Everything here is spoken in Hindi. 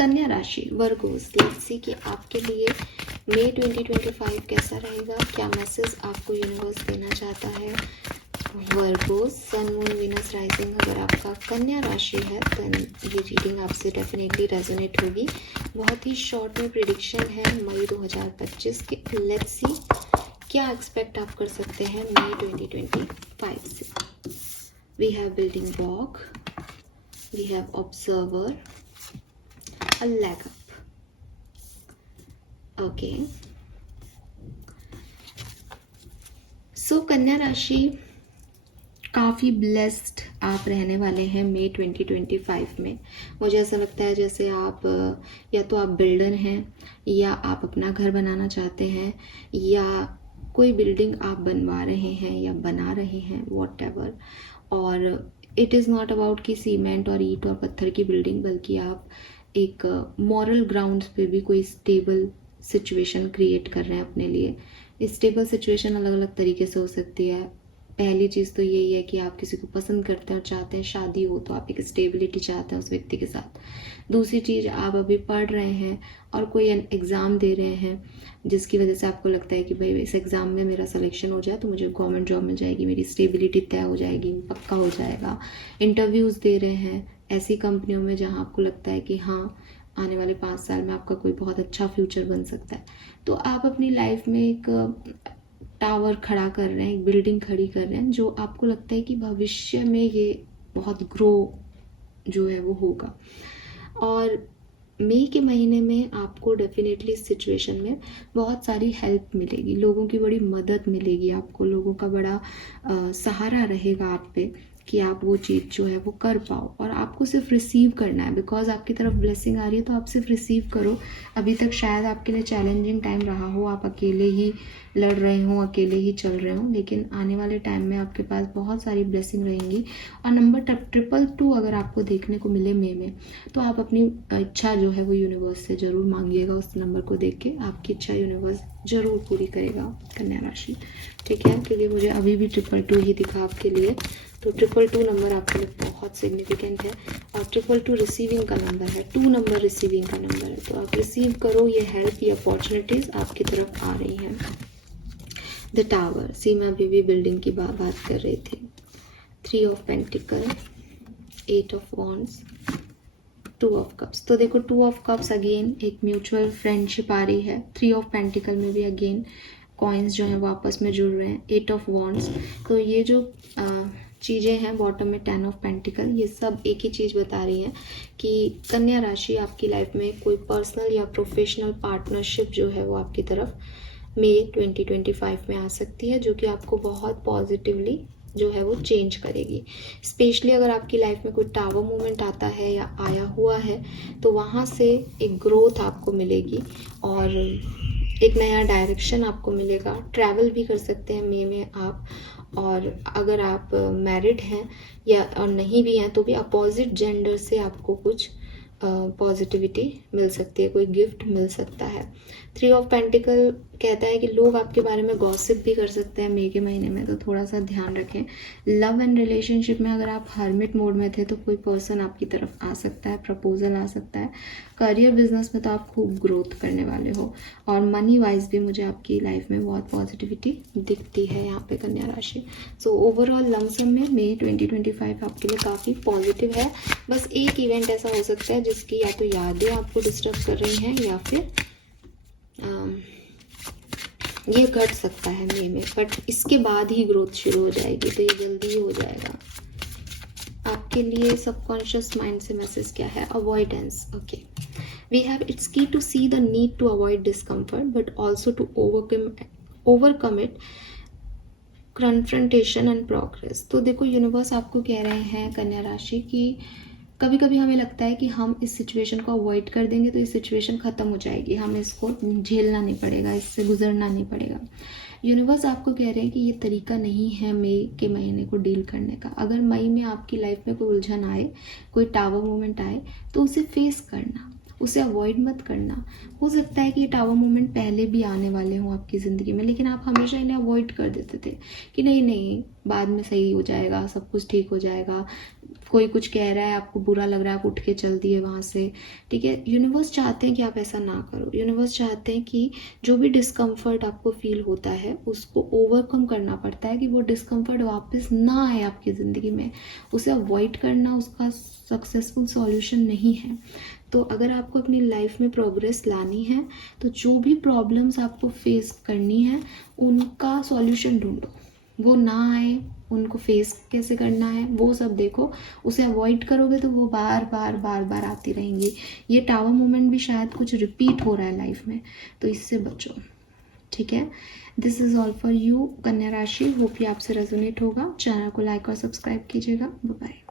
कन्या राशि वर्गोस, लेट्स सी कि आपके लिए मई 2025 कैसा रहेगा, क्या मैसेज आपको यूनिवर्स देना चाहता है। Virgos, sun moon Venus rising अगर आपका कन्या राशि है तो ये रीडिंग आपसे डेफिनेटली रेजोनेट होगी। बहुत ही शॉर्ट में प्रिडिक्शन है मई 2025 के। लेट्स सी क्या एक्सपेक्ट आप कर सकते हैं मई 2025 से। We have building block, we have observer, a leg up. Okay. So कन्या राशि काफ़ी ब्लेस्ड आप रहने वाले हैं मई 2025 में। मुझे ऐसा लगता है जैसे आप या तो आप बिल्डर हैं या आप अपना घर बनाना चाहते हैं या कोई बिल्डिंग आप बनवा रहे हैं या बना रहे हैं व्हाटएवर। और इट इज़ नॉट अबाउट कि सीमेंट और ईंट और पत्थर की बिल्डिंग, बल्कि आप एक मॉरल ग्राउंड्स पे भी कोई स्टेबल सिचुएशन क्रिएट कर रहे हैं अपने लिए। स्टेबल सिचुएशन अलग अलग तरीके से हो सकती है। पहली चीज़ तो यही है कि आप किसी को पसंद करते हैं और चाहते हैं शादी हो, तो आप एक स्टेबिलिटी चाहते हैं उस व्यक्ति के साथ। दूसरी चीज़, आप अभी पढ़ रहे हैं और कोई एग्ज़ाम दे रहे हैं जिसकी वजह से आपको लगता है कि भाई इस एग्ज़ाम में मेरा सिलेक्शन हो जाए तो मुझे गवर्नमेंट जॉब मिल जाएगी, मेरी स्टेबिलिटी तय हो जाएगी, पक्का हो जाएगा। इंटरव्यूज़ दे रहे हैं ऐसी कंपनियों में जहाँ आपको लगता है कि हाँ आने वाले 5 साल में आपका कोई बहुत अच्छा फ्यूचर बन सकता है। तो आप अपनी लाइफ में एक टावर खड़ा कर रहे हैं, एक बिल्डिंग खड़ी कर रहे हैं जो आपको लगता है कि भविष्य में ये बहुत ग्रो जो है वो होगा। और मई के महीने में आपको डेफिनेटली इस सिचुएशन में बहुत सारी हेल्प मिलेगी, लोगों की बड़ी मदद मिलेगी आपको, लोगों का बड़ा सहारा रहेगा आप पे कि आप वो चीज़ जो है वो कर पाओ। और आपको सिर्फ रिसीव करना है, बिकॉज आपकी तरफ ब्लेसिंग आ रही है तो आप सिर्फ रिसीव करो। अभी तक शायद आपके लिए चैलेंजिंग टाइम रहा हो, आप अकेले ही लड़ रहे हो, अकेले ही चल रहे हो, लेकिन आने वाले टाइम में आपके पास बहुत सारी ब्लेसिंग रहेंगी। और नंबर 222 अगर आपको देखने को मिले मई में, तो आप अपनी इच्छा जो है वो यूनिवर्स से ज़रूर मांगिएगा। उस नंबर को देख के आपकी इच्छा यूनिवर्स ज़रूर पूरी करेगा कन्या राशि, ठीक है। क्योंकि मुझे अभी भी 222 ही दिखा आपके लिए, तो 222 नंबर आपके लिए बहुत सिग्निफिकेंट है। और 222 रिसीविंग का नंबर है, 2 नंबर रिसीविंग का नंबर है, तो आप रिसीव करो। ये हेल्प, ये अपॉर्चुनिटीज़ आपकी तरफ आ रही हैं। द टावर, सी मैं अभी भी बिल्डिंग की बात कर रही थी। 3 of pentacle, 8 of wands, 2 of cups. तो देखो 2 ऑफ कप्स अगेन एक म्यूचुअल फ्रेंडशिप आ रही है। 3 ऑफ पेंटिकल में भी अगेन कॉइन्स जो हैं वो आपस में जुड़ रहे हैं। 8 ऑफ वॉन्ड्स, तो ये जो चीज़ें हैं बॉटम में 10 ऑफ पेंटिकल, ये सब एक ही चीज़ बता रही हैं कि कन्या राशि आपकी लाइफ में कोई पर्सनल या प्रोफेशनल पार्टनरशिप जो है वो आपकी तरफ मई 2025 में आ सकती है, जो कि आपको बहुत पॉजिटिवली जो है वो चेंज करेगी। स्पेशली अगर आपकी लाइफ में कोई टावर मूवमेंट आता है या आया हुआ है तो वहाँ से एक ग्रोथ आपको मिलेगी और एक नया डायरेक्शन आपको मिलेगा। ट्रैवल भी कर सकते हैं मई में आप। और अगर आप मैरिड हैं या और नहीं भी हैं तो भी अपोजिट जेंडर से आपको कुछ पॉजिटिविटी मिल सकती है, कोई गिफ्ट मिल सकता है। 3 ऑफ पेंटिकल कहता है कि लोग आपके बारे में गॉसिप भी कर सकते हैं मई के महीने में, तो थोड़ा सा ध्यान रखें। लव एंड रिलेशनशिप में अगर आप हर्मिट मोड में थे तो कोई पर्सन आपकी तरफ आ सकता है, प्रपोजल आ सकता है। करियर बिजनेस में तो आप खूब ग्रोथ करने वाले हो। और मनी वाइज भी मुझे आपकी लाइफ में बहुत पॉजिटिविटी दिखती है यहाँ पे कन्या राशि। सो ओवरऑल लमसम में मई 2025 आपके लिए काफ़ी पॉजिटिव है। बस एक इवेंट ऐसा हो सकता है जिसकी या तो यादें आपको डिस्टर्ब कर रही हैं या फिर ये घट सकता है मई में, बट इसके बाद ही ग्रोथ शुरू हो जाएगी, तो ये जल्दी ही हो जाएगा। आपके लिए सबकॉन्शियस माइंड से मैसेज क्या है? Avoidance. Okay, we have its key to see the need to avoid discomfort but also to overcome it, confrontation and progress. तो देखो यूनिवर्स आपको कह रहे हैं कन्या राशि की कभी कभी हमें लगता है कि हम इस सिचुएशन को अवॉइड कर देंगे तो ये सिचुएशन ख़त्म हो जाएगी, हमें इसको झेलना नहीं पड़ेगा, इससे गुजरना नहीं पड़ेगा। यूनिवर्स आपको कह रहे हैं कि ये तरीका नहीं है मई के महीने को डील करने का। अगर मई में आपकी लाइफ में कोई उलझन आए, कोई टावर मोमेंट आए तो उसे फेस करना, उसे अवॉइड मत करना। हो सकता है कि ये टावर मोमेंट पहले भी आने वाले हों आपकी ज़िंदगी में, लेकिन आप हमेशा इन्हें अवॉइड कर देते थे कि नहीं नहीं बाद में सही हो जाएगा, सब कुछ ठीक हो जाएगा, कोई कुछ कह रहा है, आपको बुरा लग रहा है, आप उठ के चल दिए वहाँ से, ठीक है। यूनिवर्स चाहते हैं कि आप ऐसा ना करो। यूनिवर्स चाहते हैं कि जो भी डिस्कम्फर्ट आपको फील होता है उसको ओवरकम करना पड़ता है, कि वो डिस्कम्फर्ट वापस ना आए आपकी ज़िंदगी में। उसे अवॉइड करना उसका सक्सेसफुल सॉल्यूशन नहीं है। तो अगर आपको अपनी लाइफ में प्रोग्रेस लानी है तो जो भी प्रॉब्लम्स आपको फेस करनी है उनका सॉल्यूशन ढूंढो। वो ना आए, उनको फेस कैसे करना है वो सब देखो। उसे अवॉइड करोगे तो वो बार बार बार बार आती रहेंगी। ये टावर मोमेंट भी शायद कुछ रिपीट हो रहा है लाइफ में, तो इससे बचो, ठीक है। This is all for you कन्या राशि। होप ये आपसे रेजोनेट होगा। चैनल को लाइक और सब्सक्राइब कीजिएगा। Bye bye.